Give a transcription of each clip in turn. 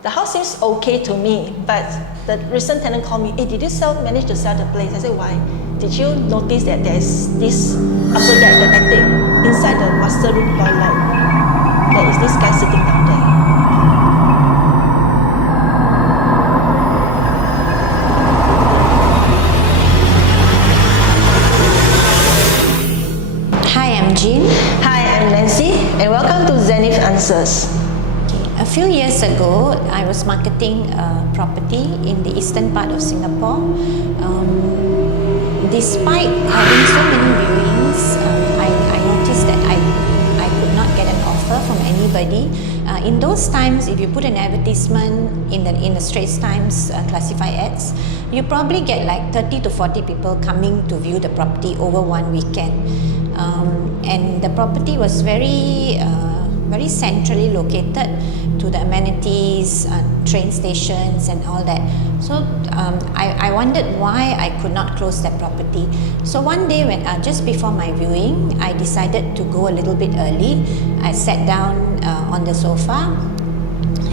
The house seems okay to me, but the recent tenant called me, hey, did you manage to sell the place? I said, why? Did you notice that there's this upper deck, the attic, inside the master room toilet? There is this guy sitting down there. Hi, I'm Jean. Hi, I'm Nancy, and welcome to Zenith Answers. A few years ago, I was marketing a property in the eastern part of Singapore. Despite having so many viewings, I noticed that I could not get an offer from anybody. In those times, if you put an advertisement in the Straits Times classified ads, you probably get like 30 to 40 people coming to view the property over one weekend. And the property was very centrally located to the amenities, train stations and all that. So I wondered why I could not close that property. So one day when just before my viewing, I decided to go a little bit early. I sat down on the sofa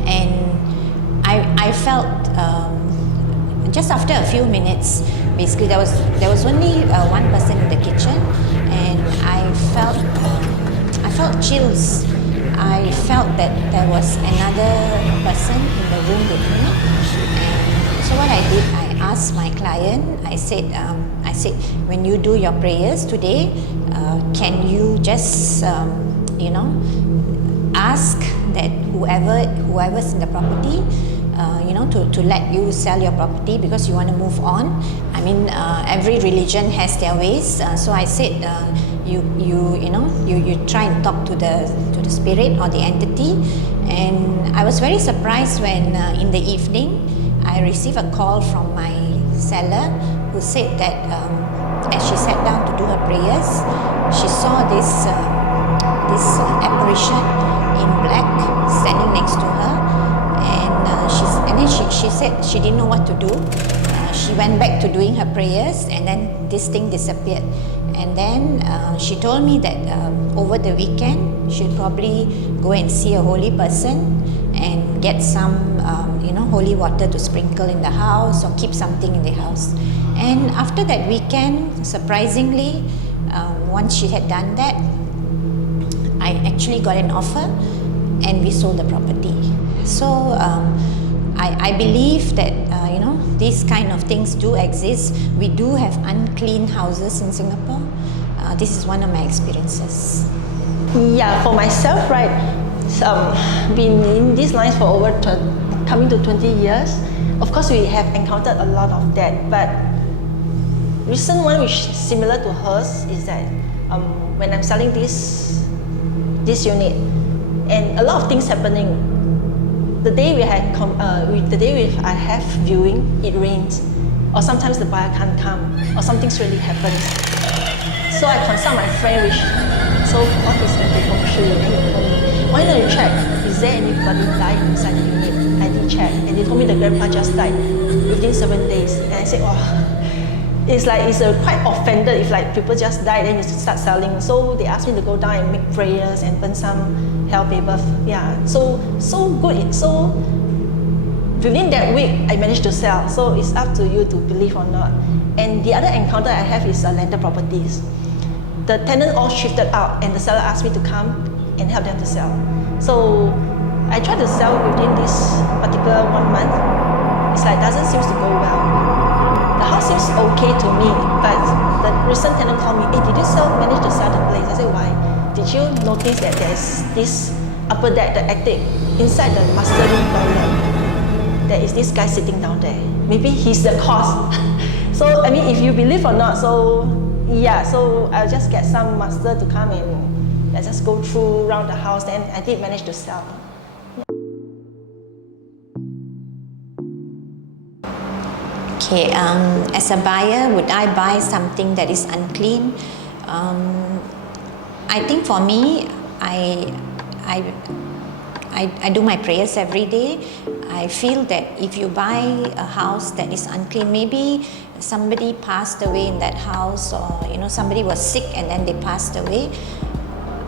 and I felt just after a few minutes, basically there was only one person in the kitchen, and I felt chills. I felt that there was another person in the room with me. And so what I did, I asked my client, I said, when you do your prayers today, can you just, ask that whoever's in the property, to let you sell your property because you want to move on. I mean, every religion has their ways. So I said, you try and talk to the spirit or the entity. And I was very surprised when in the evening I received a call from my seller who said that as she sat down to do her prayers, she saw this apparition in black standing next to her. And then she said she didn't know what to do. She went back to doing her prayers, and then this thing disappeared. And then she told me that over the weekend she'll probably go and see a holy person and get some holy water to sprinkle in the house or keep something in the house. And after that weekend, surprisingly, once she had done that, I actually got an offer and we sold the property. So I believe that these kind of things do exist. We do have unclean houses in Singapore. This is one of my experiences. Yeah, for myself, right, been in these lines for over coming to 20 years. Of course, we have encountered a lot of that, but recent one which is similar to hers is that when I'm selling this unit, and a lot of things happening. The day I have viewing, it rains, or sometimes the buyer can't come, or something's really happened. So I consult my friend, called his feng shui, and he told me, why don't you check? Is there anybody died inside the unit? I did check, and they told me the grandpa just died within 7 days. And I said, it's quite offended if like people just died then you start selling. So they asked me to go down and make prayers and burn some hell paper. Yeah, so good. So within that week I managed to sell. So it's up to you to believe or not. And the other encounter I have is landed properties. The tenant all shifted out and the seller asked me to come and help them to sell. So I tried to sell within this particular 1 month. It's like doesn't seem to go well. The house seems okay to me, but the recent tenant called me, hey, did you manage to sell the place? I said, why? Did you notice that there's this upper deck, the attic, inside the master room toilet? There is this guy sitting down there. Maybe he's the cause. So, I mean, if you believe or not, so I'll just get some master to come and just go through around the house, then I did manage to sell. Okay, as a buyer, would I buy something that is unclean? I think for me, I do my prayers every day. I feel that if you buy a house that is unclean, maybe somebody passed away in that house, or somebody was sick and then they passed away,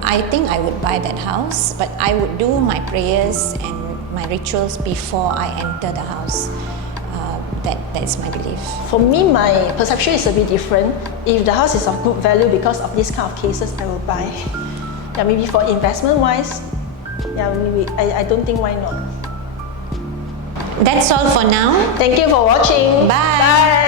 I think I would buy that house. But I would do my prayers and my rituals before I enter the house. That's my belief. For me, my perception is a bit different. If the house is of good value because of this kind of cases, I will buy. Yeah, maybe for investment wise, yeah, maybe I don't think why not. That's all for now. Thank you for watching. Bye. Bye.